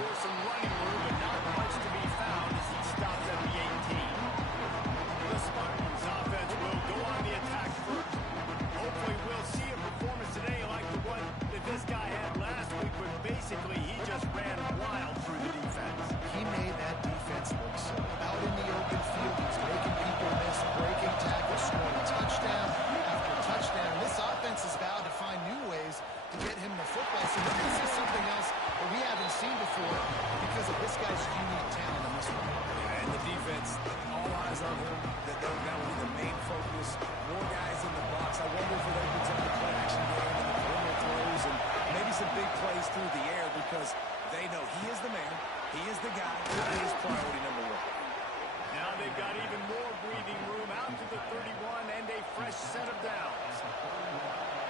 for some running room, but not much to be found as he stops at the 18. The Spartans offense will go on the attack first. Hopefully we'll see a performance today like the one that this guy had last week, but basically he just ran wild through the defense. He made that defense look so. Out in the open field, he's making people miss, breaking tackles, scoring touchdown after touchdown. This offense is vowed to find new ways to get him the football. So we're going to see something else that we haven't seen before because of this guy's unique talent in this one. Yeah, and the defense, all eyes on him. That will be the main focus. More guys in the box. I wonder if it opens up the play action game and the perimeter throws and maybe some big plays through the air because they know he is the man. He is the guy. He is priority number one. Now they've got even more breathing room out to the 31 and a fresh set of downs.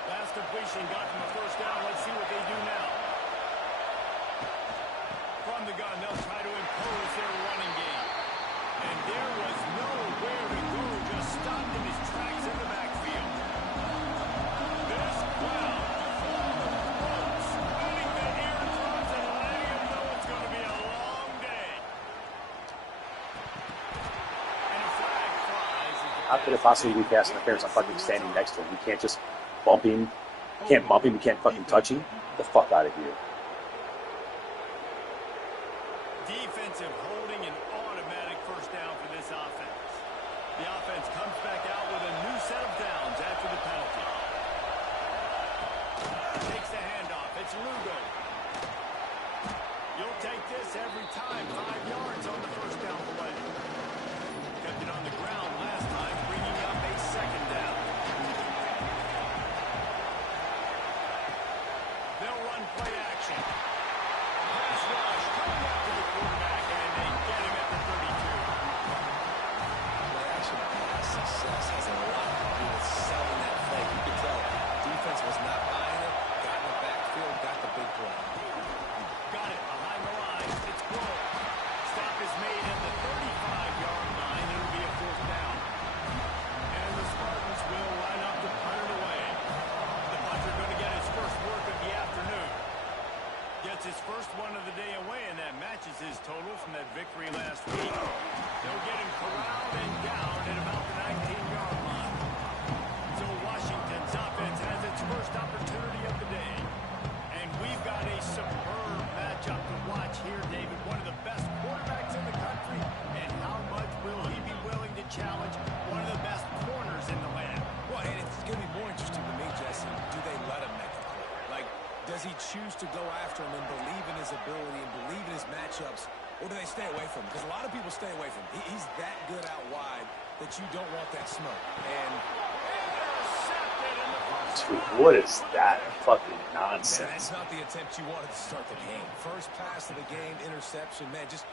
Last completion got them a first down. Let's see what they do now. From the gun, they'll try to impose their running game. And there was nowhere to go. Just stopped in his tracks in the backfield. This crowd full of ropes, spinning the eardrums and letting him know it's going to be a long day. And a flag flies. How could it possibly be pass interference? I'm fucking standing next to him. We can't just bump him. We can't bump him. We can't fucking touch him. Get the fuck out of here. Defensive holding an automatic first down for this offense. The offense comes back out with a new set of downs after the penalty. Takes the handoff. It's Lugo. You'll take this every time. 5 yards on the first down play. Kept it on the ground last time, bringing up a second down. They'll run play action. Pass rush coming up to the quarterback, and they get him at the 32. Play action pass success has a lot to do with selling that play. You can tell defense was not buying it, got in the backfield, got the big play. Got it behind the line. It's Grove. Stop is made at the 35-yard line. It'll be a fourth down. And the Spartans will line up to punt it away. The punter going to get his first work of the afternoon. Gets his first one of the day away, and that matches his total from that victory last week. They'll get him corralled and down at about the 19-yard line. So Washington's offense has its first opportunity of the day. And we've got a superb matchup to watch here, David. One of the best quarterbacks in the country. And how much will he be willing to challenge one of the best corners in the land? Well, and it's going to be more interesting to me, Jesse. Do they let him make a play? Like, does he choose to go after him and believe in his ability and believe in his matchups, or do they stay away from him? Because a lot of people stay away from him. He's that good out wide that you don't want that smoke. And Dude, what is that fucking nonsense? man, that's not the attempt you wanted to start the game. First pass of the game, interception. Man, just...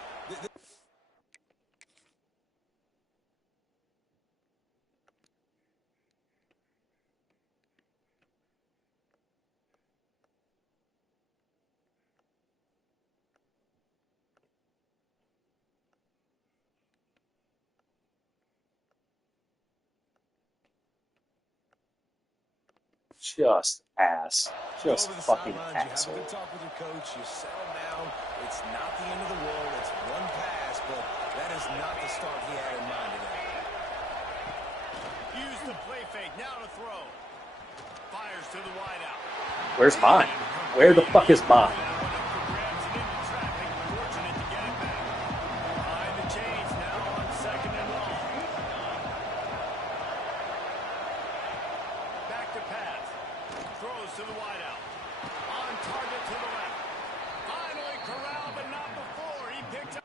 Just ass. Just Over the fucking sidelines, asshole. you have a good talk with your coach, you settle down. It's not the end of the world. It's one pass, but that is not the start he had in mind today. Use the play fake. Now to throw. Fires to the wideout. Where's mine? Where the fuck is mine? Grabs it into traffic. Fortunate to get it back. Behind the chains now on second and long. Back to pass. Throws to the wideout. On target to the left. Finally corralled, but not before. He picks up.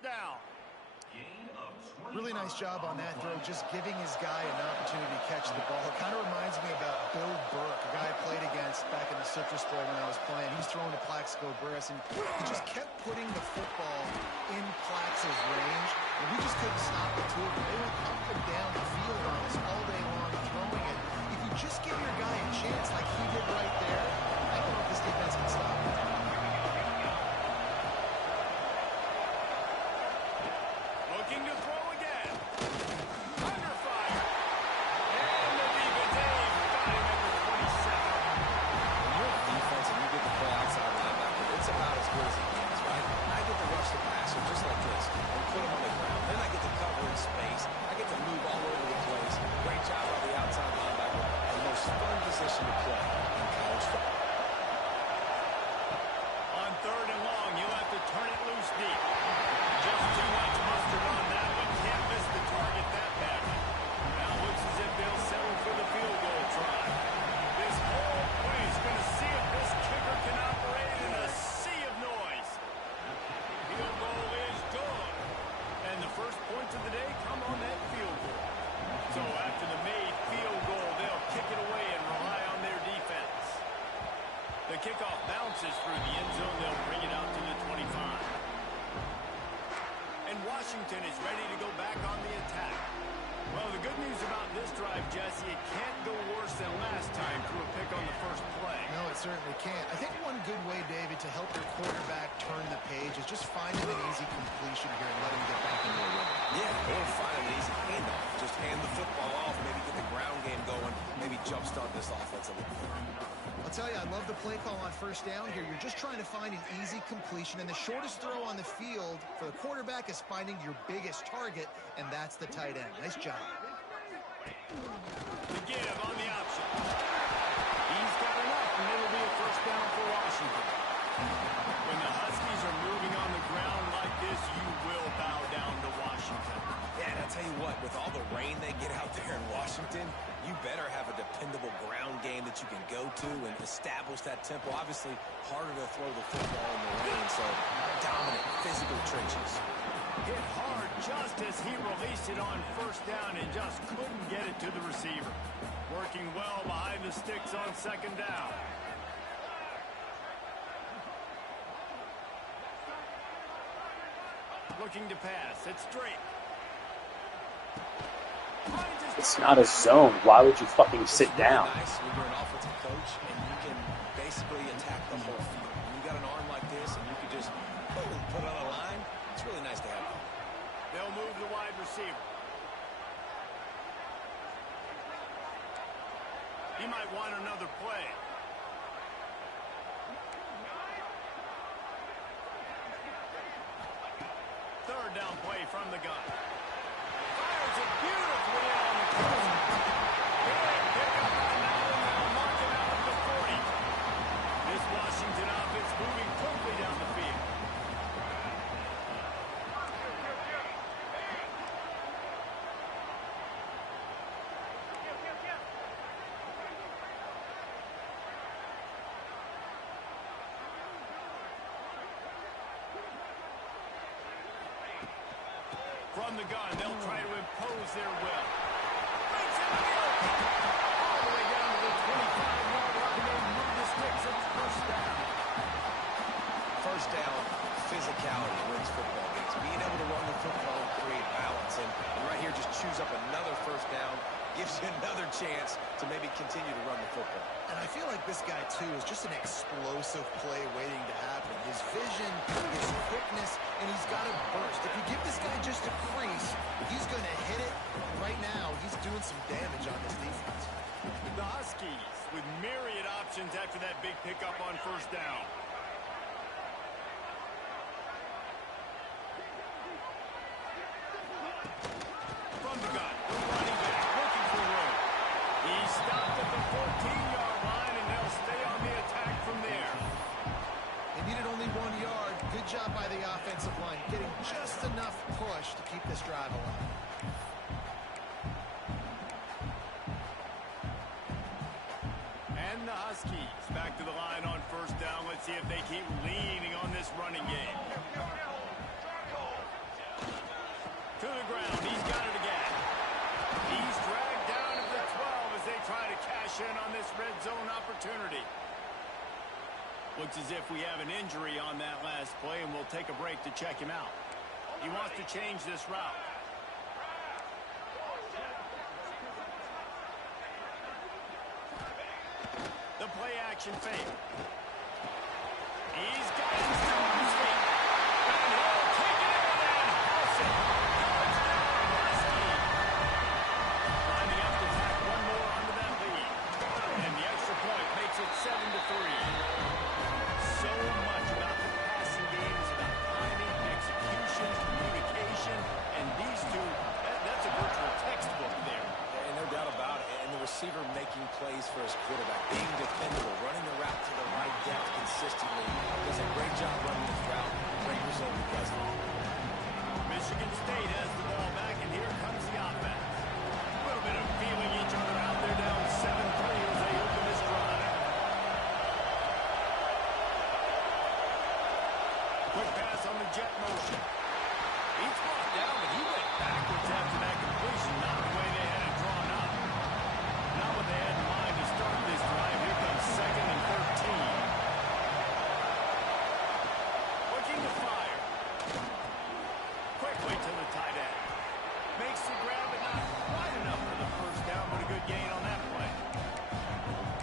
first down. Really nice job on that throw, just giving his guy an opportunity to catch the ball. It kind of reminds me about Bill Burke, a guy I played against back in the Citrus Bowl when I was playing. He was throwing to Plaxico Burress, and he just kept putting the football in Plax's range, and we just couldn't stop the two of them. They went up and down the field on us all day long throwing it. If you just give your guy a chance like he did right there, I don't know if this defense can stop it. Looking to throw again. Under fire. And the defense got him at the 27. When you're a defense and you get the play outside linebacker, it's about as good as it gets, right? I get to rush the passer just like this and put him on the ground. Then I get to cover in space. I get to move all over the place. Great job by the outside linebacker. The most fun position to play in college football. On third and long, you'll have to turn it loose deep. Just too much mustard on that one. Can't miss the target that badly. Now it looks as if they'll settle for the field goal try. This whole place is going to see if this kicker can operate in a sea of noise. Field goal is good. And the first points of the day come on that field goal. So after the made field goal, they'll kick it away and rely on their defense. The kickoff bounces through the end zone. They'll bring it out to the 25. And Washington is ready to go back on the attack. Well, the good news about this drive, Jesse, it can't go worse than last time through a pick on the first play. No, it certainly can't. I think one good way, David, to help your quarterback turn the page is just find him an easy completion here and let him get back into a rhythm. Yeah, or find an easy handoff. Just hand the football off, maybe get the ground game going, maybe jumpstart this offense a little bit. I'll tell you, I love the play call on first down here. You're just trying to find an easy completion, and the shortest throw on the field for the quarterback is finding your biggest target, and that's the tight end. Nice job. The give on the option. He's got enough, and it'll be a first down for Washington. When the Huskies are moving on the ground like this, you will bow down to Washington. Yeah, and I'll tell you what, with all the rain they get out there in Washington, you better have a dependable ground game that you can go to and establish that tempo. Obviously, harder to throw the football in the rain, so dominant physical trenches. Hit hard just as he released it on first down and just couldn't get it to the receiver. Working well behind the sticks on second down. Looking to pass. It's straight. It's not a zone. Why would you fucking sit down? Nice when you're an offensive coach and you can basically attack the whole field. When you got an arm like this and you can just boom, put it on a line, it's really nice to have. They'll move the wide receiver. He might want another play. Third down play from the gun. Fires it beautifully on the coast. Big pickup on that one. They'll mark him out at the 40. This Washington offense moving quickly down the field. From the gun, they'll try to impose their will. Breaks it again. All the way down to the 25-yard line. They move the sticks. It's first down. First down, physicality wins football games. Being able to run the football and create balance. And right here, just choose up another first down. Gives you another chance to maybe continue to run the football. And I feel like this guy, too, is just an explosive play waiting to happen. His vision, his quickness, and he's got a burst. If you give this guy just a crease, he's going to hit it. Right now, he's doing some damage on this defense. The Huskies with myriad options after that big pickup on first down. From the gun, the running back looking for room. He stopped at the 14-yard line, and they'll stay on the attack from there. They needed only 1 yard. Good job by the offensive line, getting just enough push to keep this drive alive. And the Huskies back to the line on first down. Let's see if they keep leaning on this running game. To the ground. He's got it again. He's dragged down to the 12 as they try to cash in on this red zone opportunity. Looks as if we have an injury on that last play, and we'll take a break to check him out. He wants to change this route. The play action fake. He's got it still on his feet. And he'll take it in and house it. Touchdown, Husky. Lining up to tack one more onto that lead. And the extra point makes it 7-3. So much about the passing game is about timing, execution, communication, and these two, that's a virtual textbook there. And no doubt about it. And the receiver making plays for his quarterback, being dependable, running the route to the right depth consistently. Does a great job running this route. Great result because of it. Michigan State has the ball back, and here comes the offense. A little bit of feeling each other out there, down 7-3 as they open this drive. Quick pass on the jet motion. He's brought down, but he went backwards after that completion. Not the way they had it drawn up. Not what they had in mind to start this drive. Here comes 2nd and 13. Looking to fire. Quickly to the tight end. Makes the grab, but not quite enough for the first down, but a good gain on that play.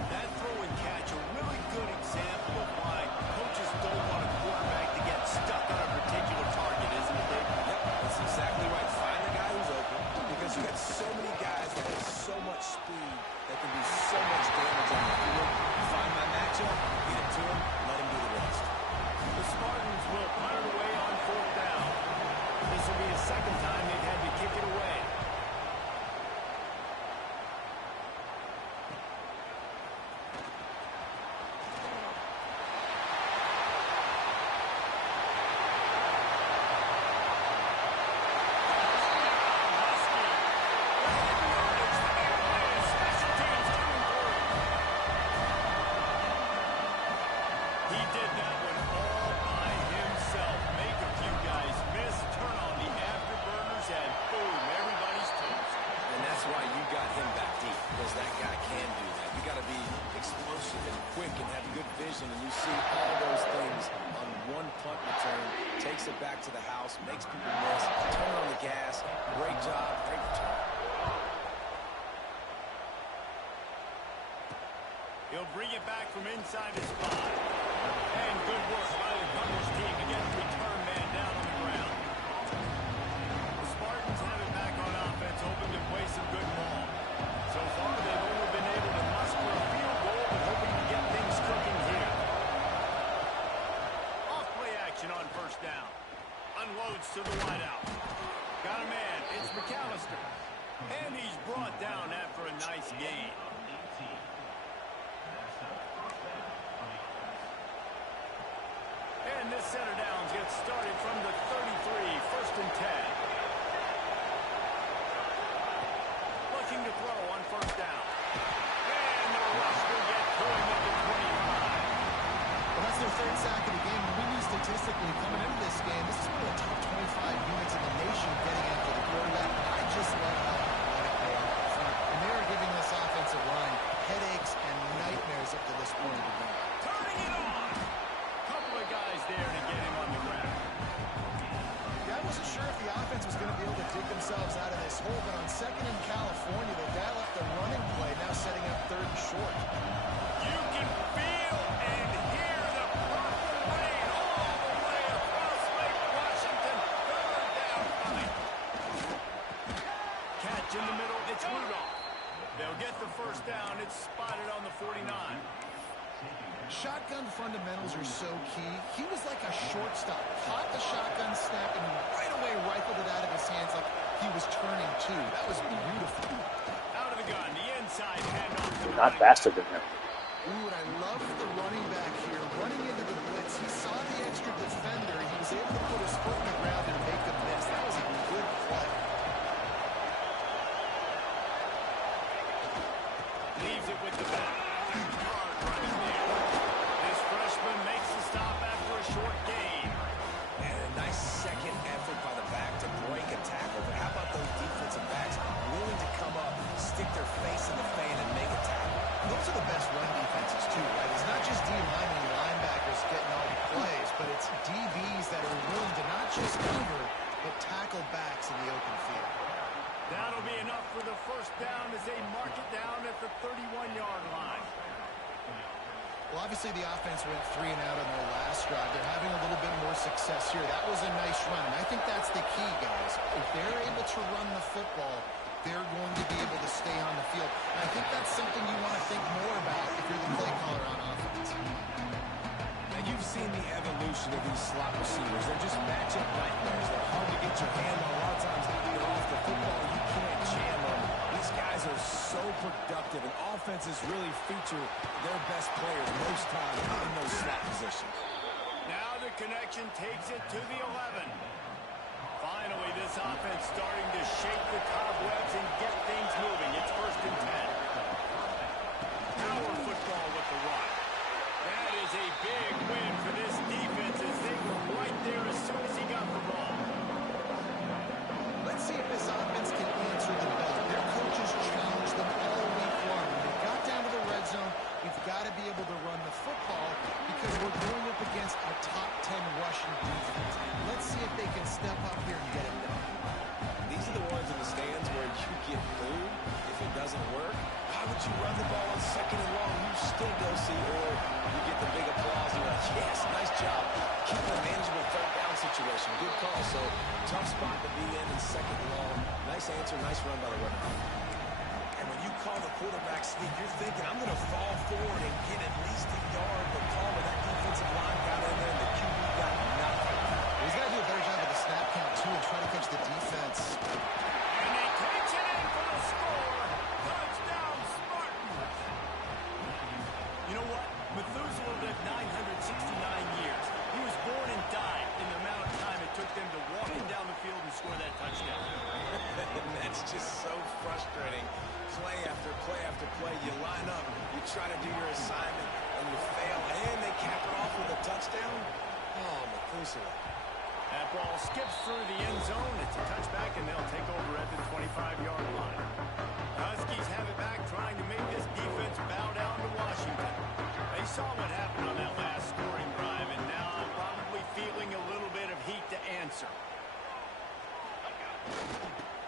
That throw and catch, a really good example of why coaches don't want a quarterback to get stuck on a particular target, isn't it, Dave? Yep, that's exactly right. Find the guy who's open because you got so many guys that have so much speed that can do so much damage on the field. Find my matchup, get it to him, let him do the rest. The Spartans will punt it away on 4th down. This will be the second time they've had to kick it away. He did that one all by himself. Make a few guys miss, turn on the afterburners, and boom, everybody's toast. And that's why you got him back deep, because that guy can do that. You got to be explosive and quick and have good vision, and you see all those things on one punt return. Takes it back to the house, makes people miss, turn on the gas. Great job, great return. He'll bring it back from inside his spot. And good work by the coverage team to get the return man down on the ground. The Spartans have it back on offense, hoping to play some good ball. So far, they've only been able to muster a field goal, but hoping to get things cooking here. Off play action on 1st down. Unloads to the wideout. Got a man. It's McAllister. And he's brought down after a nice gain. And this set of downs gets started from the 33, 1st and 10. Looking to throw on 1st down. And the rush will get going at the 25. Well, that's their 3rd sack of the game. We knew statistically coming into this game, this is one of the top 25 units in the nation getting after the quarterback. I just love how athletic they are up front. And they are giving this offensive line headaches and nightmares up to this point of the game. Turning it on. Couple of guys there to get him on the ground. Yeah, I wasn't sure if the offense was going to be able to dig themselves out of this hole, but on 2nd in California, they dial up the running play, now setting up 3rd and short. You can feel and hear the purple rain all the way across Lake Washington. 3rd down coming. Catch in the middle. It's Rudolph. They'll get the 1st down. It's spotted on the 49. Shotgun fundamentals are so key. He was like a shortstop. Caught the shotgun snap and right away rifled it out of his hands like he was turning two. That was beautiful. Out of the gun, the inside handoff to the Not right. faster than him. Ooh, and I love the running back here. Running into the blitz. He saw the extra defender. He was able to put his foot in the ground and make a miss. That was a good play. Leaves it with the back. Hard running there. This freshman makes the stop after a short gain. And a nice second effort by the back to break a tackle. But just cover, but tackle backs in the open field. That'll be enough for the first down as they mark it down at the 31-yard line. Well, obviously the offense went 3 and out on their last drive. They're having a little bit more success here. That was a nice run. And I think that's the key, guys. If they're able to run the football, they're going to be able to stay on the field. And I think that's something you want to think more about if you're the play caller on offense. And you've seen the evolution of these slot receivers. They're just matchup nightmares. They're hard to get your hand on. A lot of times they're off the football. You can't jam them. These guys are so productive, and offenses really feature their best players most times in those slot positions. Now the connection takes it to the 11. Finally, this offense starting to shake the cobwebs and get things moving. It's 1st and 10. Power football with the run. That is a big win for this defense as they were right there as soon as he got the ball. Let's see if this offense can answer the bell. Their coaches challenged them all week long. When they got down to the red zone, we've got to be able to run the football because we're going up against a top 10 rushing defense. Let's see if they can step up here and get it done. These are the ones in the stands where you get booed if it doesn't work. Why would you run the ball on 2nd and long? You still go see, or you get the big applause and you're like, yes, nice job. Keeping a manageable 3rd down situation. Good call. So tough spot to be in 2nd and long. Nice answer, nice run by the running back. And when you call the quarterback sneak, you're thinking, I'm going to fall forward and get at least a yard. But Palmer, that defensive line got in there and the QB got nothing. He's got to do a better job of the snap count, too, and try to catch the defense. And he takes it in for the score. Touchdown, Spartans. You know what? Methuselah lived 969 years. He was born and died in the amount of time it took them to walk him down the field and score that touchdown. That's just so frustrating. Play after play after play. You line up, you try to do your assignment, and you fail, and they cap it off with a touchdown. Oh, Methuselah. That ball skips through the end zone. It's a touchback, and they'll take over at the 25-yard line. Huskies have it back, trying to make this defense bow down to Washington. They saw what happened on that last scoring drive, and now I'm probably feeling a little bit of heat to answer.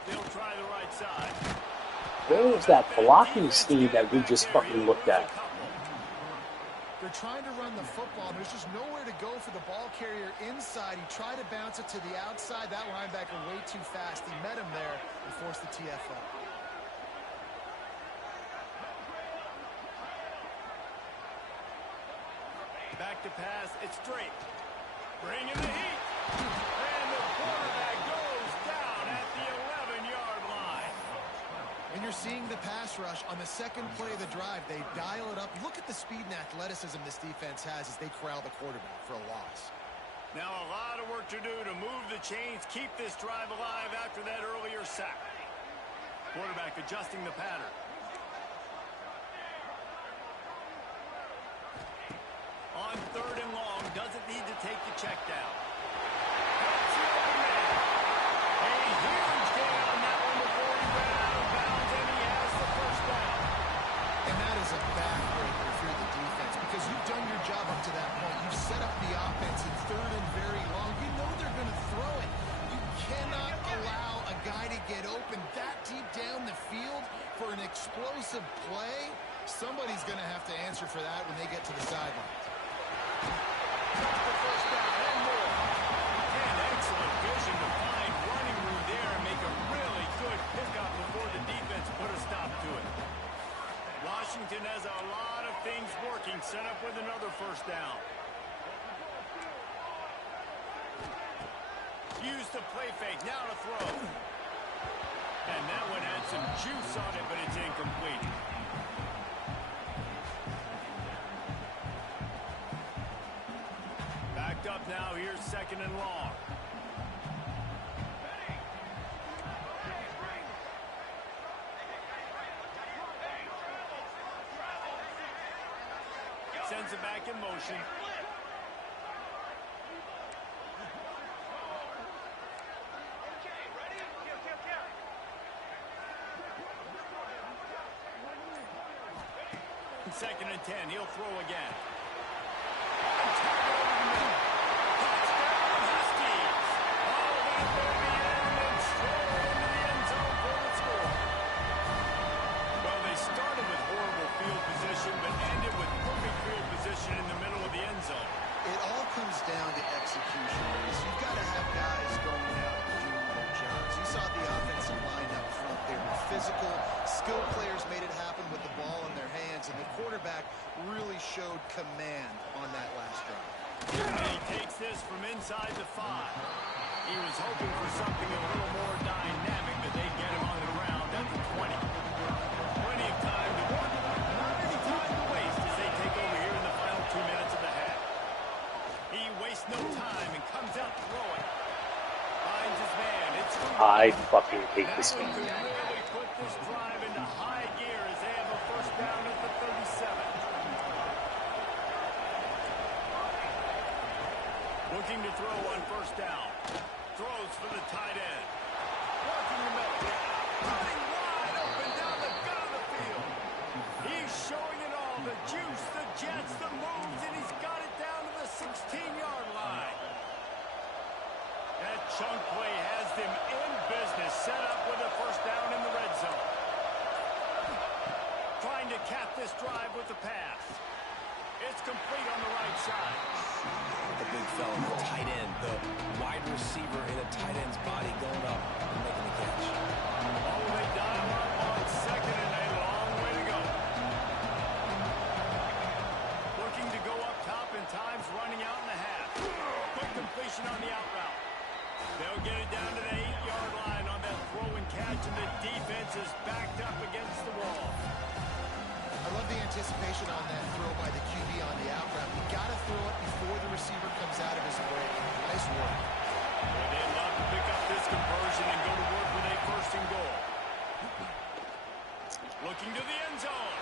They'll try the right side. Where was that blocking scheme that we just fucking looked at? They're trying to run the football. There's just nowhere to go for the ball carrier inside. He tried to bounce it to the outside. That linebacker way too fast. He met him there and forced the TFL. Back to pass. It's straight. Bring in the heat. And the quarterback goes down at the 11-yard line. And you're seeing the pass rush on the 2nd play of the drive. They dial it up. Look at the speed and athleticism this defense has as they corral the quarterback for a loss. Now a lot of work to do to move the chains, keep this drive alive after that earlier sack. Quarterback adjusting the pattern. On 3rd and long, doesn't need to take the check down. That's the open man. A huge gain on that one before he ran out of bounds, and he has the 1st down. And that is a backbreaker if you're the defense because you've done your job up to that point. You've set up the offense in 3rd and very long. You know they're going to throw it. You cannot allow a guy to get open that deep down the field for an explosive play. Somebody's going to have to answer for that when they get to the sidelines. The 1st down and more. And excellent vision to find running room there and make a really good pickup before the defense put a stop to it. Washington has a lot of things working, set up with another 1st down. Use the play fake, now to throw. And that one had some juice on it, but it's incomplete. Backed up now, here's 2nd and long. Sends it back in motion. Second and 10, he'll throw again. Touchdown, Huskies. skill players made it happen with the ball in their hands, and the quarterback really showed command on that last drive. And he takes this from inside the 5. He was hoping for something a little more dynamic, but they get him on the ground at the 20. Plenty of time to work, not any time to waste as they take over here in the final 2 minutes of the half. He wastes no time and comes out throwing. Finds his man. It's I fucking hate this that game. one could really put this drive into high gear as they have a first down at the 37. Looking to throw on first down. Throws for the tight end. Working the middle. Running wide open down the gut of the field. He's showing it all. The juice, the jets, the moves, and he's got it down to the 16-yard line. That chunk play has them in business. Set up with a first down in the red zone. Trying to cap this drive with the pass. It's complete on the right side. The big fella, the tight end, the wide receiver in a tight end's body going up and making the catch. Oh, they dial up on second and a long way to go. Looking to go up top and time's running out in the half. Quick completion on the out route. They'll get it down to the 8-yard line on that throw and catch, and the defense is backed up against the wall. I love the anticipation on that throw by the QB on the out route. You got to throw it before the receiver comes out of his break. Nice work. Well, they'd love to pick up this conversion and go to work with a first and goal. Looking to the end zone.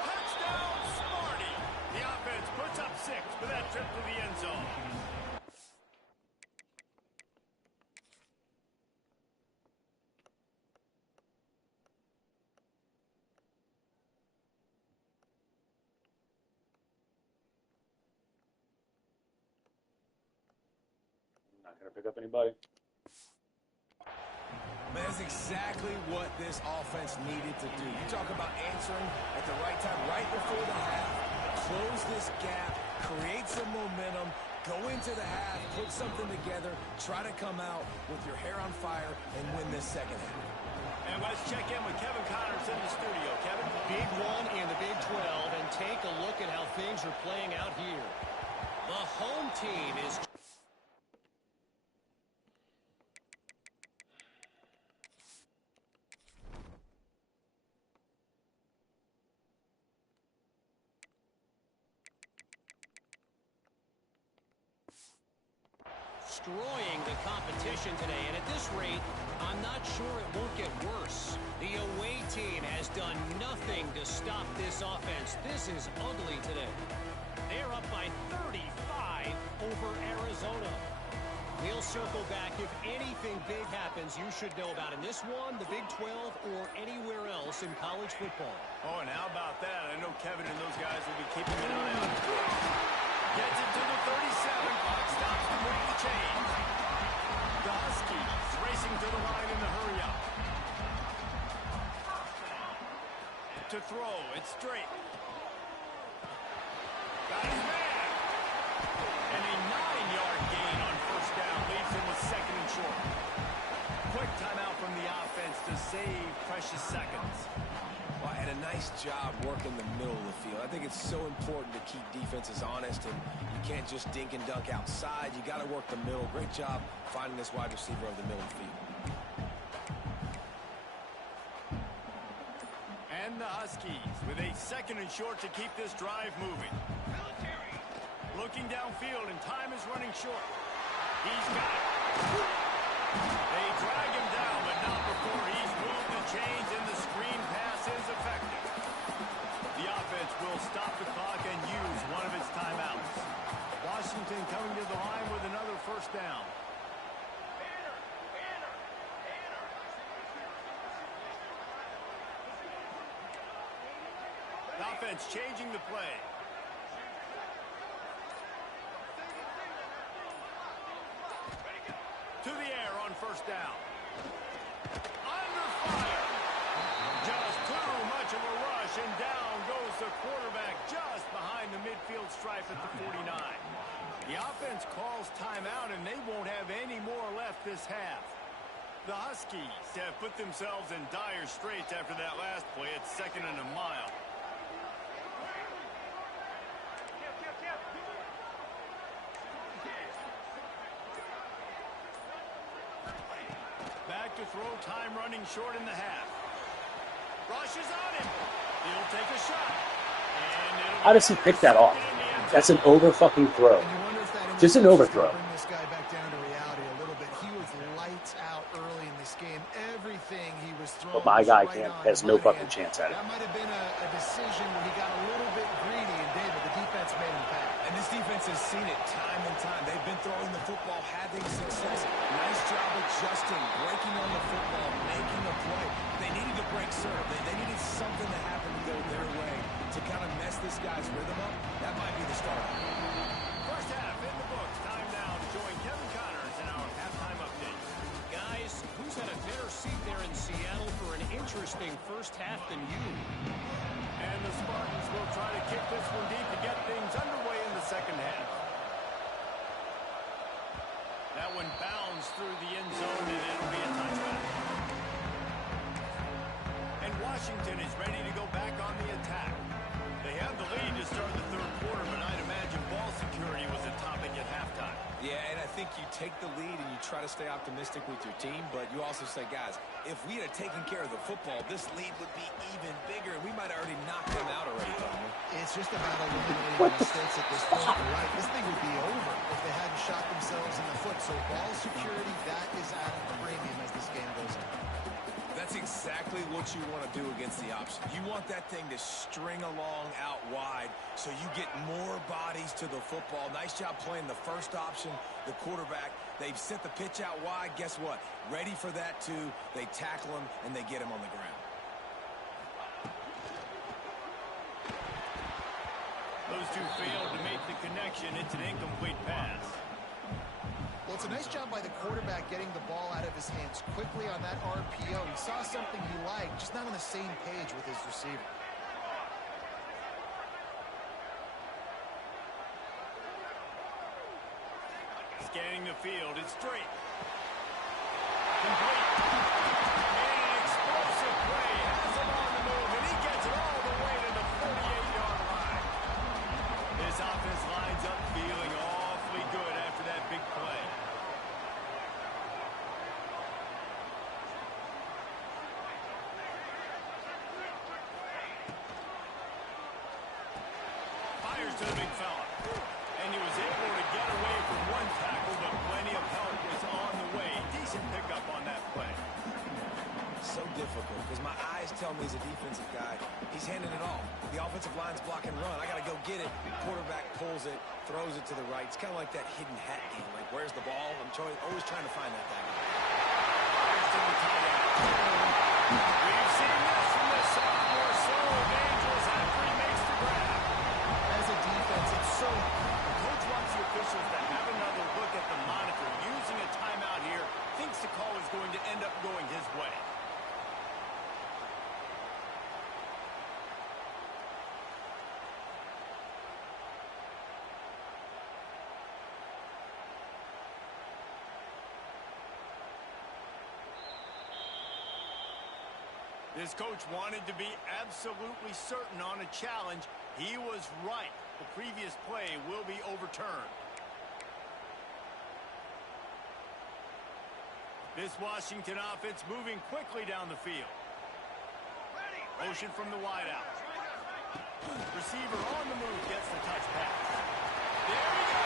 Touchdown, Smarty. The offense puts up 6 for that trip to the end zone. Not gonna pick up anybody. Man, that's exactly what this offense needed to do. You talk about answering at the right time, right before the half, close this gap, create some momentum, go into the half, put something together, try to come out with your hair on fire and win this second half. And let's check in with Kevin Connors in the studio. Kevin? Big one in the Big 12, and take a look at how things are playing out here. The home team is destroying the competition today, and at this rate, I'm not sure it won't get worse. The away team has done nothing to stop this offense. This is ugly today. They're up by 35 over Arizona. We'll circle back. If anything big happens, you should know about in this one, the Big 12, or anywhere else in college football. Oh, and how about that? I know Kevin and those guys will be keeping an eye on it. Gets it to the 37. Clock stops to move the chains. The Huskies racing to the line in the hurry-up. To throw. It's straight. Got his man. And a 9-yard gain on first down leaves him with second and short. Quick timeout from the offense to save precious seconds. Well, and a nice job working the middle of the field. I think it's so important to keep defenses honest, and you can't just dink and dunk outside. You got to work the middle. Great job finding this wide receiver of the middle of the field. And the Huskies with a second and short to keep this drive moving. Looking downfield, and time is running short. He's got it. They drag him down, but not before he's moved the chains, and the screen pass is effective. The offense will stop the clock and use one of its timeouts. Washington coming to the line with another first down. The offense changing the play. To the air on first down. Under fire. Just too much of a rush, and down goes the quarterback just behind the midfield stripe at the 49. The offense calls timeout, and they won't have any more left this half. The Huskies have put themselves in dire straits after that last play at 2nd and a mile. Back to throw, time running short in the half. Rushes on him. He'll take a shot. And How does he pick that off? That's an over-fucking throw. And you wonder if that Just an overthrow. bring this guy back down to reality a little bit. He was lights out early in this game. Everything he was throwing. But my guy was right has on no money, fucking and chance at it. That might have been a decision where he got a little bit greedy, and David, the defense made him pay. And this defense has seen it time and time. They've been throwing the football, having success. Nice job adjusting, breaking on the football, making a play. They needed to break serve. They needed something to happen to go their way to kind of mess this guy's rhythm up. That might be the start. first half in the books. Time now to join Kevin Connors in our halftime update. Guys, who's had a better seat there in Seattle for an interesting first half than you? And the Spartans will try to kick this one deep to get things underway in the second half. That one bounds through the end zone, and it'll be a touchback. And Washington is ready to go back on the attack. They have the lead to start the third quarter, but I'd imagine ball security was a topic at halftime. Yeah, and I think you take the lead and you try to stay optimistic with your team, but you also say, guys, if we had taken care of the football, this lead would be even bigger, and we might have already knocked them out already, Tommy. It's just about eliminating mistakes at this point. You're right. This thing would be over if they hadn't shot themselves in the foot. So ball security, that is at a premium as this game goes on. That's exactly what you want to do against the option. You want that thing to string along out wide so you get more bodies to the football. Nice job playing the first option, the quarterback. They've sent the pitch out wide. Guess what? Ready for that, too. They tackle him, and they get him on the ground. Those two failed to make the connection. It's an incomplete pass. Well, it's a nice job by the quarterback getting the ball out of his hands quickly on that RPO. He saw something he liked, just not on the same page with his receiver. Scanning the field, it's straight. Complete. And an explosive play. Has him on the move, and he gets it all the way to the 48-yard line. This offense lines up feeling awfully good after that big play. Fires to the big fella. And he was able to get away from one tackle, but plenty of help was on the way. Decent pickup on that play. So difficult because my eyes tell me he's a defensive guy. He's handing it off. The offensive line's block and run. I got to go get it. Quarterback pulls it, throws it to the right. It's kind of like that hidden hat game. Like, where's the ball? I'm always trying to find that guy. Fires to the tight end. We've seen this from the sophomore. So dangerous after he makes the grab. As a defense, it's so... The coach wants the officials to have another look at the monitor. Using a timeout here, thinks the call is going to end up going his way. This coach wanted to be absolutely certain on a challenge. He was right. The previous play will be overturned. This Washington offense moving quickly down the field. Motion from the wideout. Receiver on the move gets the touch pass. There we go.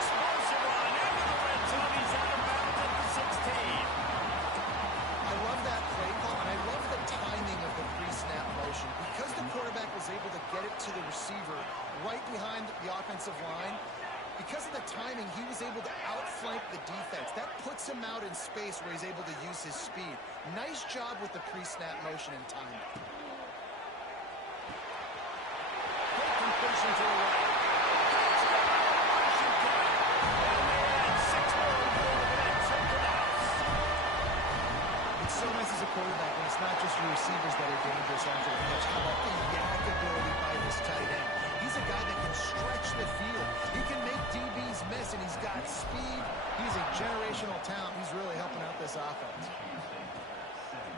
Explosive run into the red zone. He's out of bounds at the 16. I love that play call, and I love the timing of the pre-snap motion. Because the quarterback was able to get it to the receiver right behind the offensive line, because of the timing, he was able to outflank the defense. That puts him out in space where he's able to use his speed. Nice job with the pre-snap motion and timing. Quick completion to the right. Washington. And they had 6 more to go, and that took it out. It's so nice as a quarterback when it's not just your receivers that are dangerous after the catch. How about the yak ability by this tight end? He's a guy that can stretch the field. He can make DBs miss, and he's got speed. He's a generational talent. He's really helping out this offense.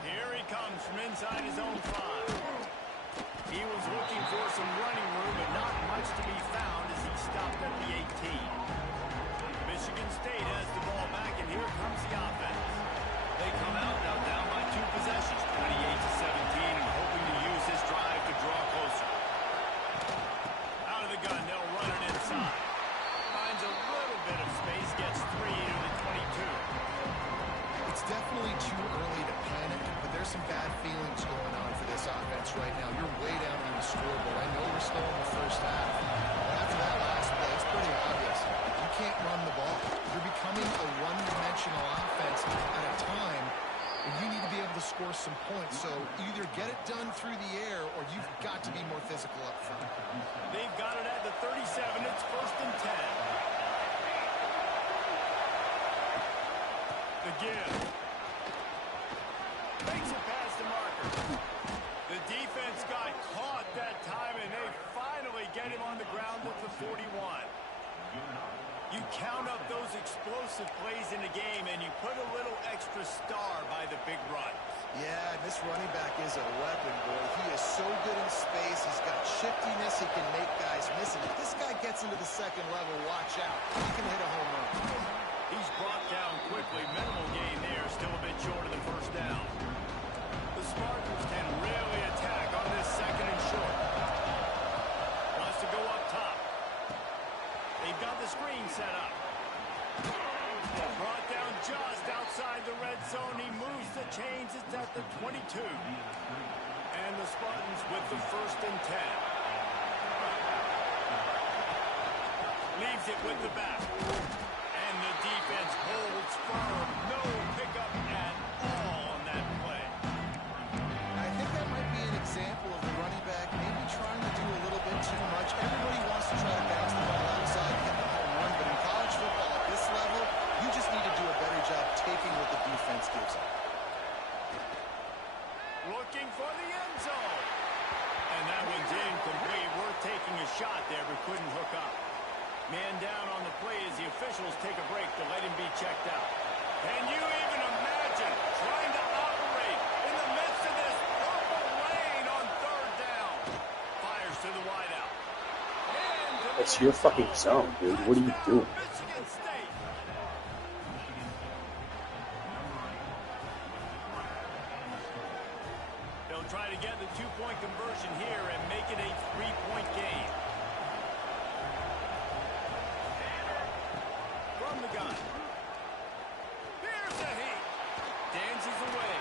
Here he comes from inside his own 5. He was looking for some running room, but not much to be found as he stopped at the 18. Michigan State has the ball back, and here comes the offense. They come out now down by 2 possessions, 28-17, and hoping to use this drive to draw closer. Out of the gun, they'll run it inside. Finds a little bit of space, gets 3 to the 22. It's definitely too early to panic, but there's some bad feelings going on for this offense right now. You're way down on the scoreboard. I know we're still in the first half, but after that last play, it's pretty obvious. You can't run the ball. You're becoming a one-dimensional offense at a time, and you need to be able to score some points. So either get it done through the air, or you've got to be more physical up front. They've got it at the 37. It's 1st and 10. The give. Makes it past the marker. The defense got caught that time, and they finally get him on the ground at the 41. You count up those explosive plays in the game, and you put a little extra star by the big runs. Yeah, this running back is a weapon, boy. He is so good in space. He's got shiftiness. He can make guys miss it. If this guy gets into the second level, watch out. He can hit a home run. He's brought down quickly. Minimal gain there. Still a bit short of the first down. The Spartans can really attack on this 2nd and short. Wants to go up top. They've got the screen set up. Brought down just outside the red zone. He moves the chains. It's at the 22. And the Spartans with the 1st and 10. Leaves it with the back. And the defense holds firm. No pickup at all on that play. I think that might be an example of the running back maybe trying to do a little bit too much. Everybody wants to try to bounce the ball outside and hit the home run, but in college football at this level, you just need to do a better job taking what the defense gives you. Looking for the end zone. And that one's incomplete. Worth taking a shot there, but couldn't hook up. Man down on the play as the officials take a break to let him be checked out. Can you even imagine trying to operate in the midst of this purple rain on 3rd down? Fires to the wideout. It's your fucking zone, dude. What are you doing? Michigan State. They'll try to get the 2-point conversion here and make it a 3-point game. From the gun. Here's a hit. Dances away.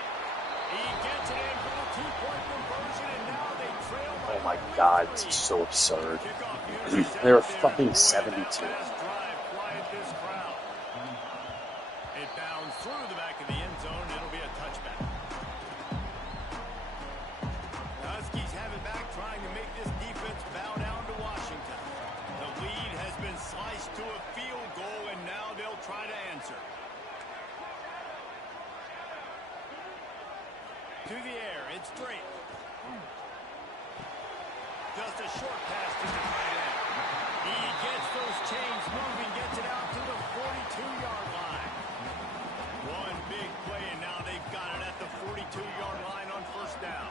He gets it in for the 2-point conversion, and now they trail by. Oh my god, this is so absurd. Kickoff unit set They're up there. fucking 72. Fast drive, quiet this crowd. It bounds through the back of the end zone. It'll be a touchback. Huskies have it back, trying to make this defense bow down to Washington. The lead has been sliced to a field goal, and now they'll try to answer. To the air, it's Drake. Just a short pass to the tight end. He gets those chains moving, gets it out to the 42-yard line. One big play, and now they've got it at the 42-yard line on 1st down.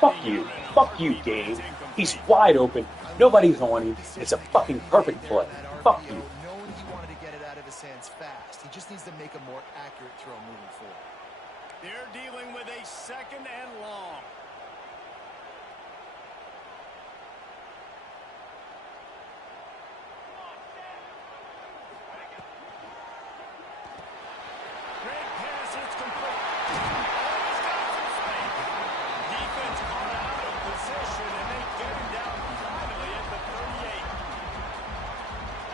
Fuck you. Fuck you, Gabe. He's wide open. Nobody's on him. It's a fucking perfect play. Fuck you. Knowing he wanted to get it out of his hands fast. He just needs to make a more accurate throw moving forward. They're dealing with a 2nd and long. Great pass, it's complete. Always got some space. Defense caught out of position, and they get him down finally at the 38.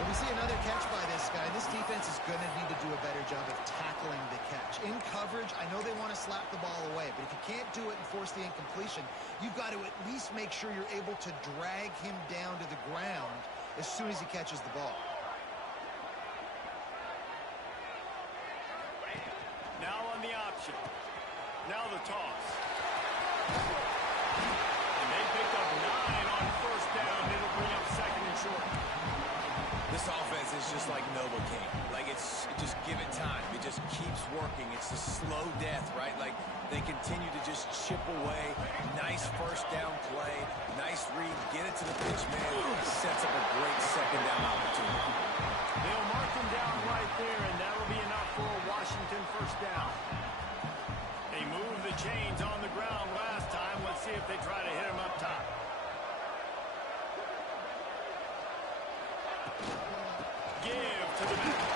When we see another catch by this guy, this defense is going to need to do a better job of tackling the catch. In coverage, I know they want to slap the ball away, but if you can't do it and force the incompletion, you've got to at least make sure you're able to drag him down to the ground as soon as he catches the ball. Now on the option. Now the toss. And they picked it's just give it time. It just keeps working. It's a slow death, right? Like they continue to just chip away. Nice first down play. Nice read. Get it to the pitch man. Sets up a great second down opportunity. They'll mark him down right there, and that'll be enough for a Washington first down. They moved the chains on the ground last time. Let's see if they try to hit him up top. Give to the middle.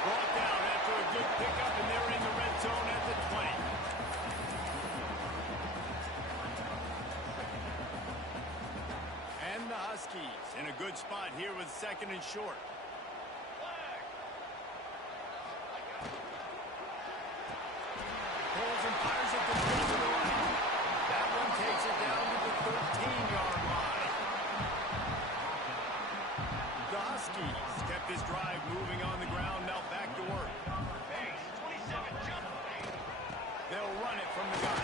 Brought down after a good pickup, and they're in the red zone at the 20. And the Huskies in a good spot here with second and short. Pulls and fires it to the right. That one takes it down to the 13-yard line. The Huskies kept this drive moving on the ground, now back to work. They'll run it from the gun.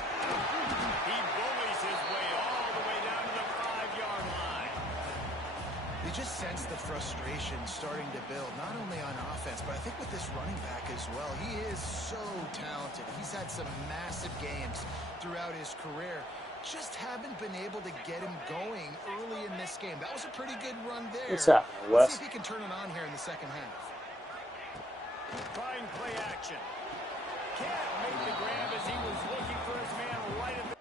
He bullies his way all the way down to the 5-yard line. You just sense the frustration starting to build, not only on offense, but I think with this running back as well. He is so talented. He's had some massive games throughout his career. Just haven't been able to get him going early in this game. That was a pretty good run there. What's up, Let's Wes? see if he can turn it on here in the second half. Trying play action. Can't make the grab as he was looking for his man right at the...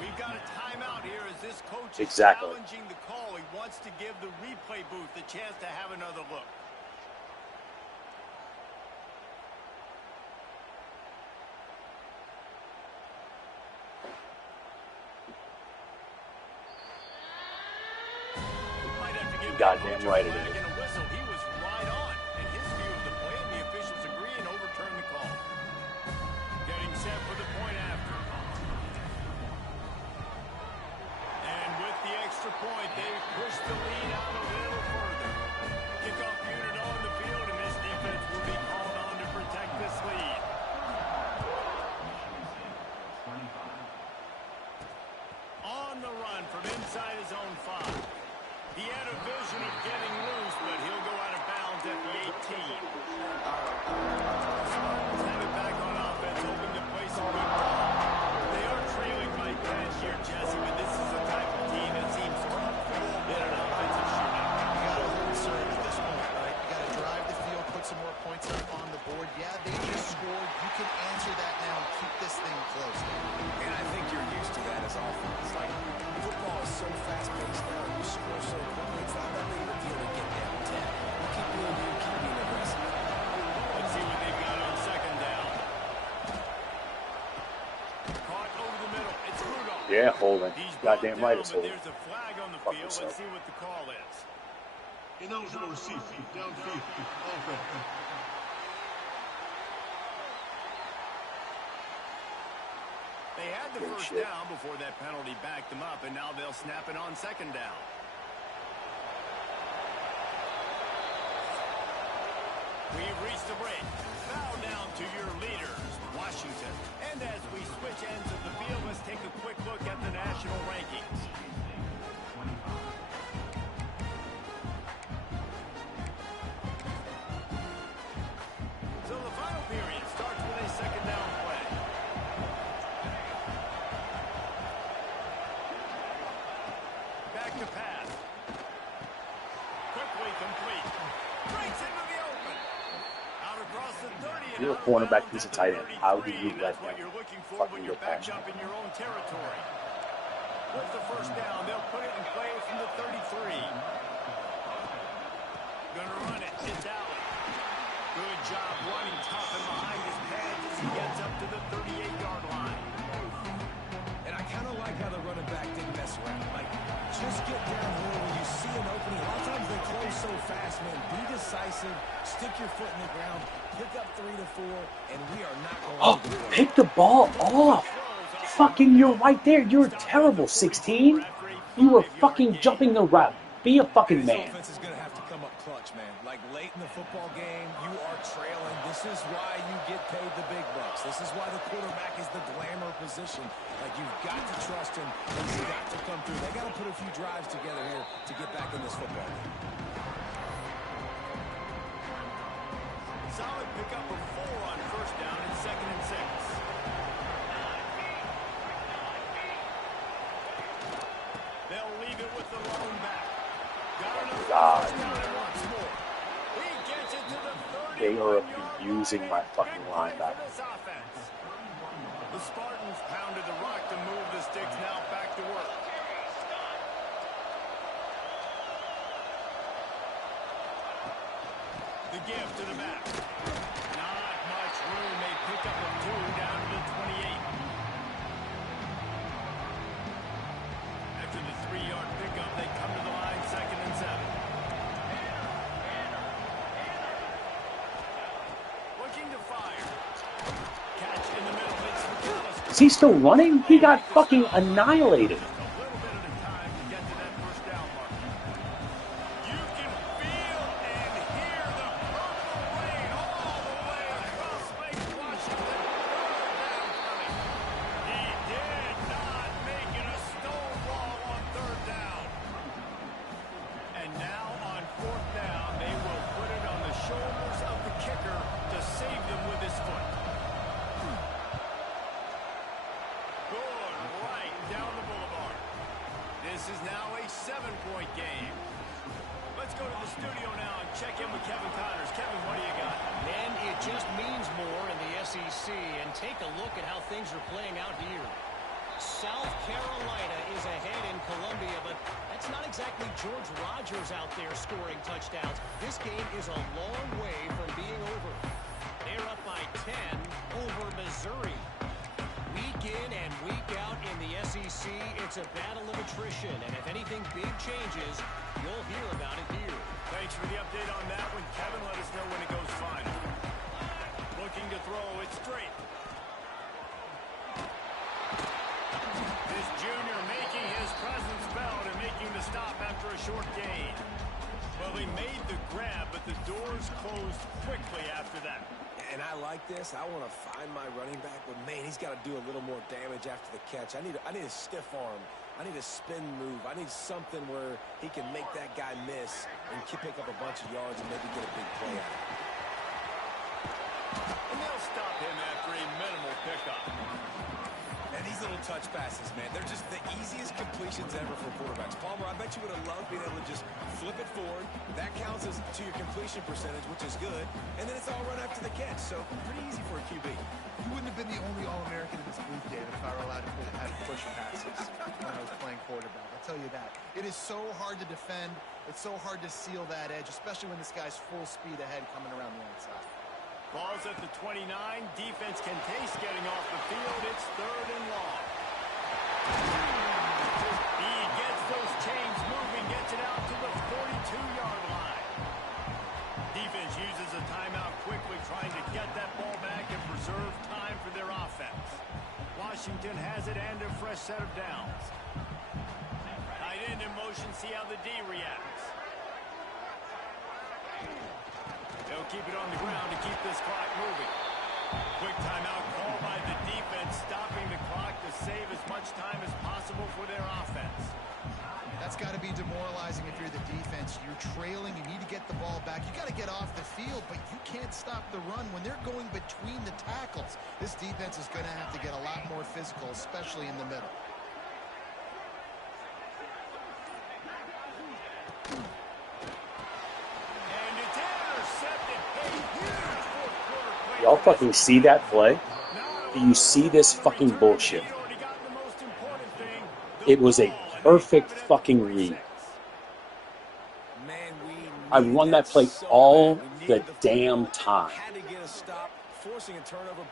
We've got a timeout here as this coach is Exactly. challenging the call. He wants to give the replay booth a chance to have another look. Might have to give Goddamn right it flag is. and a whistle. He was right on in his view of the play, and the officials agree and overturn the call. Getting set for the point after. And with the extra point, they push the lead out a little further. Kickoff unit on the field, and this defense will be called on to protect this lead. On the run from inside his own 5. He had a vision of getting loose, but he'll go out of bounds at the 18. Spartans have it back on offense, hoping to play some good ball. They are trailing by 10 here, Jesse, but this is the type of team that seems comfortable in an offensive shootout. You got to hold serve at this point, right? You got to drive the field, put some more points up on the board. Yeah, they just scored. You can answer that now and keep this thing close. And I think you're used to that as offense. Like, football is so fast-paced now. You score so quickly. It's not that big of a deal to get down 10. You keep doing you, keep being aggressive. Let's see what they've got on second down. Caught over the middle. It's Rudolph. Yeah, holding. He's brought Goddamn down, right it's but holding. there's a flag on the Fuck field. yourself. Let's see what the call is. Ineligible receipt, downfield, offense. They had the Good first shit. down before that penalty backed them up, and now they'll snap it on second down. We've reached the break. Bow down to your leaders, Washington. And as we switch ends of the field, let's take a quick look at the national rankings. So the final period starts with a second down play. Back to pass. Quickly complete. Breaks into the open. Out across the 30. And You're a out of cornerback, bounds he's a at tight the end. How do 33. you let That's what him you're looking for fucking when you're get past backed up in your own territory. With the first down, they'll put it in play from the 33. Gonna run it. It's Allen. Good job running tough and behind his pads as he gets up to the 38-yard line. And I kind of like how the running back didn't mess around. Like, just get downhill when you see an opening. A lot of times they close so fast, man. Be decisive. Stick your foot in the ground. Pick up 3 to 4, and we are not going Oh, to do it. pick the ball off. Fucking, you're right there. You're terrible, 16. You were fucking jumping the route. Be a fucking This man. offense is going to have to come up clutch, man. Like, late in In the football game, you are trailing. This is why you get paid the big bucks. This is why the quarterback is the glamour position. Like, you've got to trust him. He's got to come through. They got to put a few drives together here to get back in this football game. Solid pickup of 4 on first down and 2nd and 6. They'll leave it with the lone back. Got enough first down and once more. He gets it to the 30. They are abusing my fucking linebacker. The Spartans pounded the rock to move the sticks, now back to work. The give to the back. Not much room. They pick up a 2 down to the 28. After the 3-yard pickup, they come to the line, 2nd and 7. Looking to fire. Catch in the middle. It's McAllister. Is he still running? He got fucking annihilated. Just a little bit at a time to get to that first down mark. You can feel and hear the purple rain all the way across Lake Washington. Third down coming. He did not make it a stone wall on 3rd down. And now on 4th down, they will put it on the shoulders of the kicker to save them with his foot. Good right down the boulevard. This is now a 7-point game. Let's go to the studio now and check in with Kevin Connors. Kevin, what do you got? And it just means more in the SEC. And take a look at how things are playing out here. South Carolina is ahead in Columbia, but that's not exactly George Rogers out there scoring touchdowns. This game is a long way from being over. They're up by 10 over Missouri. Week in and week out in the SEC, it's a battle of attrition. And if anything big changes, you'll hear about it here. Thanks for the update on that one, Kevin. Let us know when it goes final. Looking to throw it straight. This junior making his presence felt and making the stop after a short gain. Well, they made the grab, but the doors closed quickly after that. And I like this. I want to find my running back, but man, he's got to do a little more damage after the catch. I need a stiff arm. I need a spin move. I need something where he can make that guy miss and pick up a bunch of yards and maybe get a big play out of it. And they'll stop him after a minimal pickup. And these little touch passes, man, they're just the easiest completions ever for quarterbacks. Palmer, I bet you would have loved being able to just flip it forward. That counts as to your completion percentage, which is good. And then it's all run after the catch, so pretty easy for a QB. You wouldn't have been the only All-American in this group, Dave, if I were allowed to have push passes when I was playing quarterback. I'll tell you that. It is so hard to defend. It's so hard to seal that edge, especially when this guy's full speed ahead coming around the outside. Ball's at the 29. Defense can taste getting off the field. It's 3rd and long. He gets those chains moving, gets it out to the 42-yard line. Defense uses a timeout quickly, trying to get that ball back and preserve time for their offense. Washington has it and a fresh set of downs. Tight end in motion, see how the D reacts. They'll keep it on the ground to keep this clock moving. Quick timeout call by the defense, stopping the clock to save as much time as possible for their offense. That's got to be demoralizing if you're the defense. You're trailing. You need to get the ball back. You got to get off the field, but you can't stop the run when they're going between the tackles. This defense is going to have to get a lot more physical, especially in the middle. Y'all fucking see that play? Do you see this fucking bullshit? It was a perfect fucking read. I run that play all the damn time. Had to get a stop, forcing a turnover.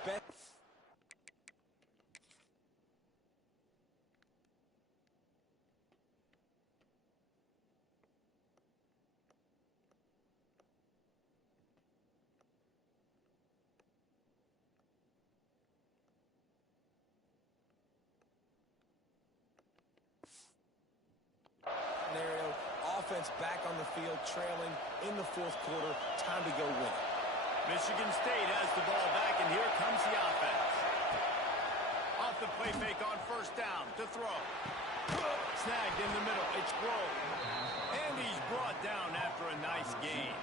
offense back on the field, trailing in the fourth quarter. Time to go win it. Michigan State has the ball back, and here comes the offense. Off the play fake on first down to throw. Snagged in the middle. It's Grove. And he's brought down after a nice gain.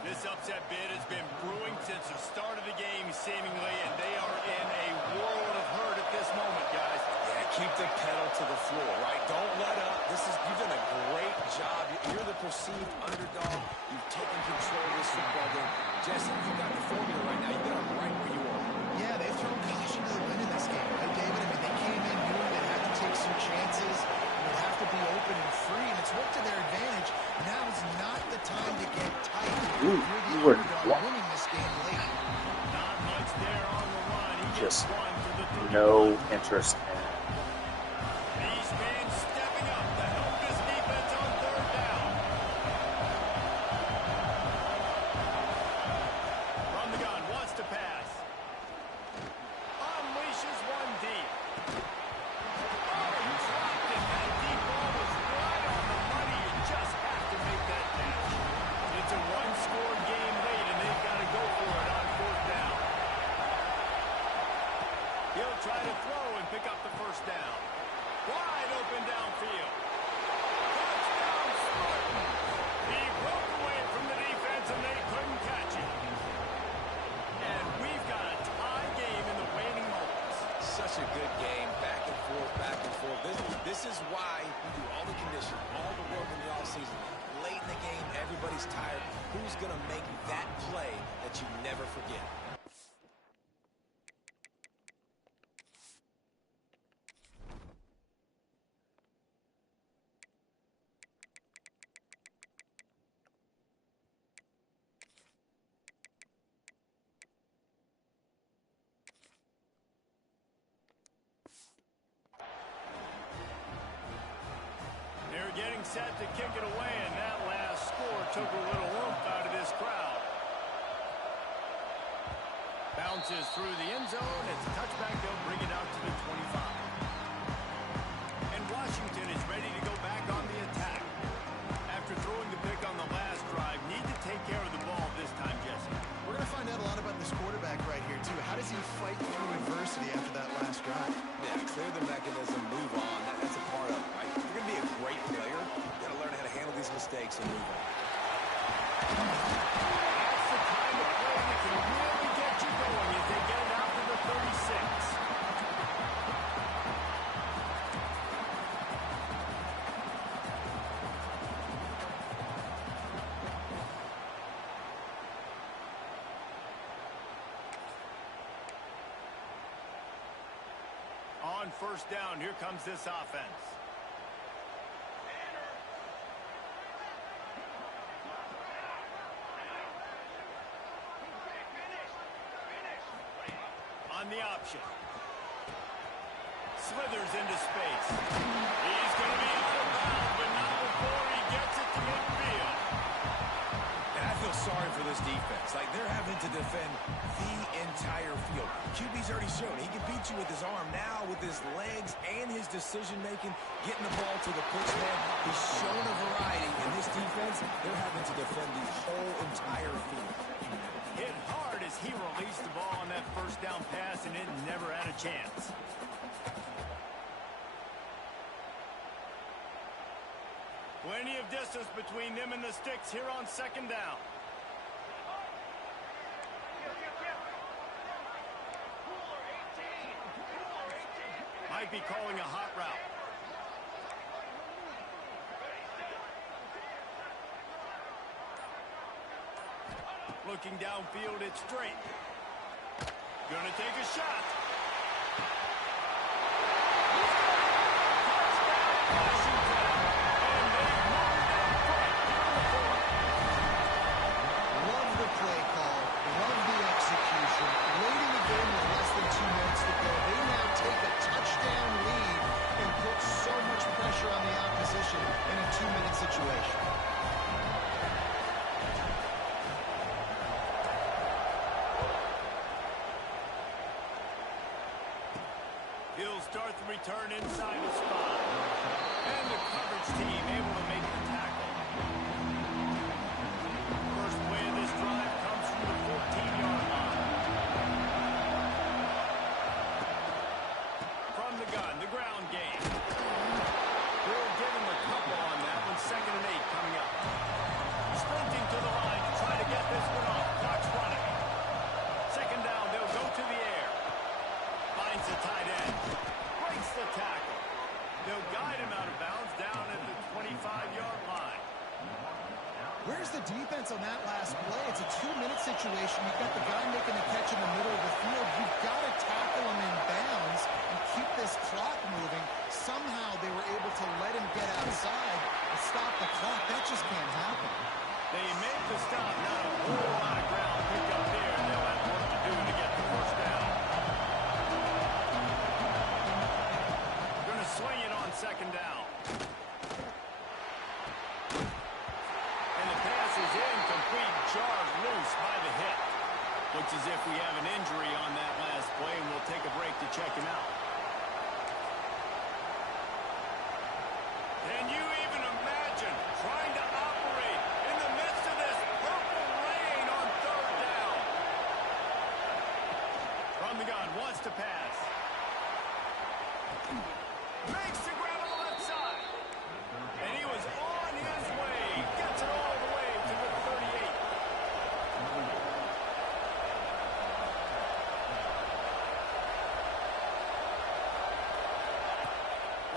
This upset bid has been brewing since the start of the game, seemingly, and they are in a world of hurt at this moment, guys. Yeah, keep the pedal to the floor, right? Don't let up. You've done a great job. You're the perceived underdog. You've taken control of this football game. Jesse, you've got the formula right now. You've got them right where you are. Yeah, they've thrown caution to the wind in this game, right, David? I mean, they came in knowing they had to take some chances. Would have to be open and free, and it's worked to their advantage. Now is not the time to get tight. Ooh, You're the you were underdog winning this game late. Not much there on the run. He just gets one to the 30. no interest in These fans stepping up to help this defense on third down. From the gun, wants to pass. Unleashes one deep. Oh, he dropped it. That deep ball was right on the money. You just have to make that catch. It's a one-score game late, and they've got to go for it on fourth down. He'll try to throw and pick up the first down. Wide open downfield. Touchdown Spartans. He broke away from the defense and they couldn't catch him. And we've got a tie game in the waning moments. Such a good game. Back and forth, back and forth. This is why we do all the conditioning, all the work in the offseason. Late in the game, everybody's tired. Who's going to make that play that you never forget? They're getting set to kick it away, and that last score took a little oomph out of this crowd. Bounces through the end zone. It's a touchback. They'll bring it out to the 25. And Washington is ready to go back on the attack. After throwing the pick on the last drive, need to take care of the ball this time, Jesse. We're going to find out a lot about this quarterback right here, too. How does he fight through adversity after that last drive? Yeah, clear the mechanism, move on. That's a part of it, right? If you're going to be a great player, you've got to learn how to handle these mistakes and move on. That's the kind of play that can really get you going as they get it out to the 36. On first down, here comes this offense. On the option. Slithers into space. He's going to be out of bounds, but not before he gets it to midfield. And I feel sorry for this defense. Like, they're having to defend the entire field. QB's already shown he can beat you with his arm. Now, with his legs and his decision-making, getting the ball to the pitch man, he's shown a variety. In this defense, they're having to defend the whole entire field. Hit hard as he released the ball on that first down pass, and it never had a chance. Plenty of distance between them and the sticks here on second down. Might be calling a hot route. Looking downfield, it's straight. Gonna take a shot. Love the play call. Love the execution. Late in the game with less than 2 minutes to go, they now take a touchdown lead and put so much pressure on the opposition in a 2-minute situation. He'll start the return inside the spot. And the coverage team able to make the tackle. on that last play. It's a 2-minute situation. You've got the guy making the catch in the middle of the field. You've got to tackle him in bounds and keep this clock moving. Somehow they were able to let him get outside and stop the clock. That just can't happen. They make the stop. Not a whole lot of ground picked up there, and they'll have work to do to get the first down. Going to swing it on second down. And the pass is incomplete, jarred loose by the hip. Looks as if we have an injury on that last play, and we'll take a break to check him out. Can you even imagine trying to operate in the midst of this purple rain on third down? From the gun, wants to pass. Makes the grab on the left side. And he was on his way. Gets it all the way to the 38.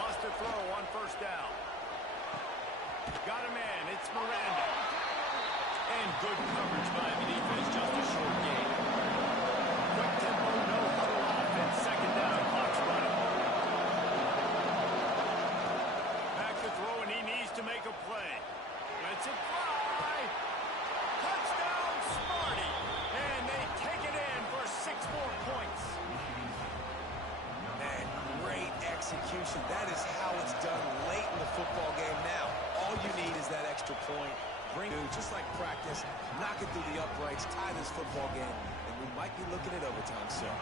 Lost a throw on first down. Got a man. It's Miranda. And good coverage by the defense. Just a short game. Quick tempo, no huddle offense. Second down. Clock's running. Back to throw, and he needs to make a play. Lets it fly. Touchdown, Smarty. And they take it in for 6 more points. And great execution. That is how it's done late in the football game now. All you need is that extra point. Bring it, just like practice, knock it through the uprights, tie this football game, and we might be looking at overtime soon.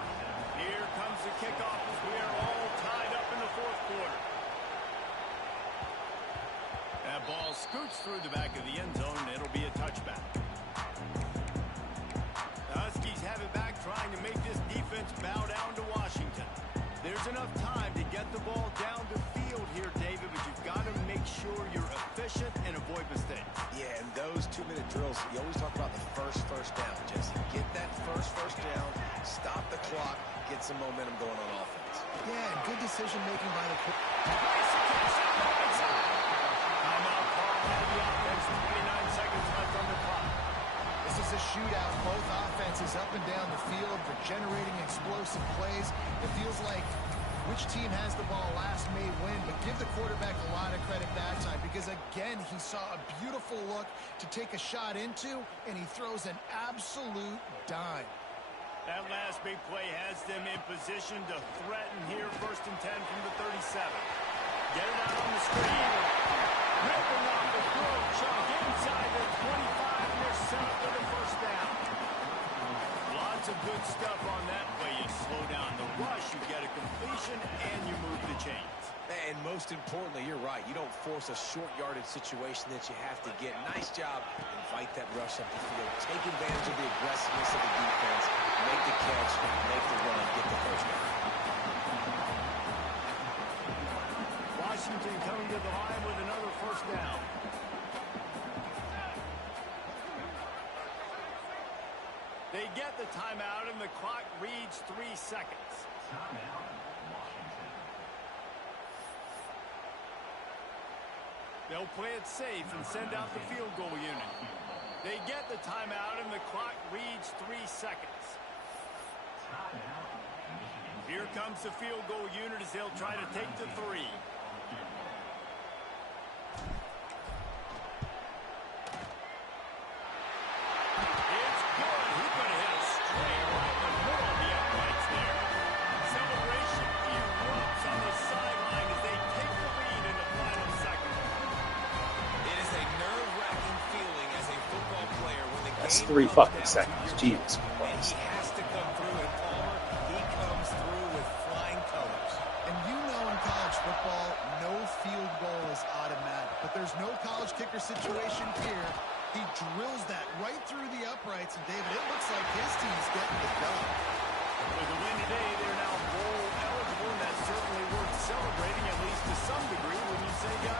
Here comes the kickoff as we are all tied up in the fourth quarter. That ball scoots through the back of the end zone, and it'll be a touchback. The Huskies have it back, trying to make this defense bow down to Washington. There's enough time to get the ball down the field here, David, but you've got to make sure you're efficient and avoid mistakes. Yeah, and those 2-minute drills, you always talk about the first down, Jesse. Get that first down, stop the clock, get some momentum going on offense. Yeah, and good decision-making by the Timeout call by the offense. 29 seconds left on the clock. This is a shootout. Both offenses up and down the field. They're generating explosive plays. It feels like which team has the ball last may win, but give the quarterback a lot of credit that time because, again, he saw a beautiful look to take a shot into, and he throws an absolute dime. That last big play has them in position to threaten here. 1st and 10 from the 37. Get it out on the screen. Ripping off the throat chunk inside the 25, and they're set up for the first down. Lots of good stuff on that play. You slow down the rush, you get a completion, and you move the chains. And most importantly, you're right. You don't force a short yardage situation that you have to get. Nice job. Invite that rush up the field. Take advantage of the aggressiveness of the defense. Make the catch, make the run, get the first down. Washington coming to the line with another first down. They get the timeout, and the clock reads 3 seconds. They'll play it safe and send out the field goal unit. They get the timeout, and the clock reads 3 seconds. Here comes the field goal unit as they'll try to take the 3. It's good. He could have hit a straight right in the middle of the uprights there. Celebration erupts on the sideline as they take the lead in the final second. It is a nerve-wracking feeling as a football player when the That's game 3 comes fucking down to seconds. your Jesus and Christ. he has to come through, and Palmer, he comes through with flying colors. And you know in college football, no field goal is automatic. But there's no college kicker situation here. He drills that right through the uprights. And, David, it looks like his team's getting the dub. With the win today, they're now bowl eligible, and that's certainly worth celebrating, at least to some degree, when you say, guys.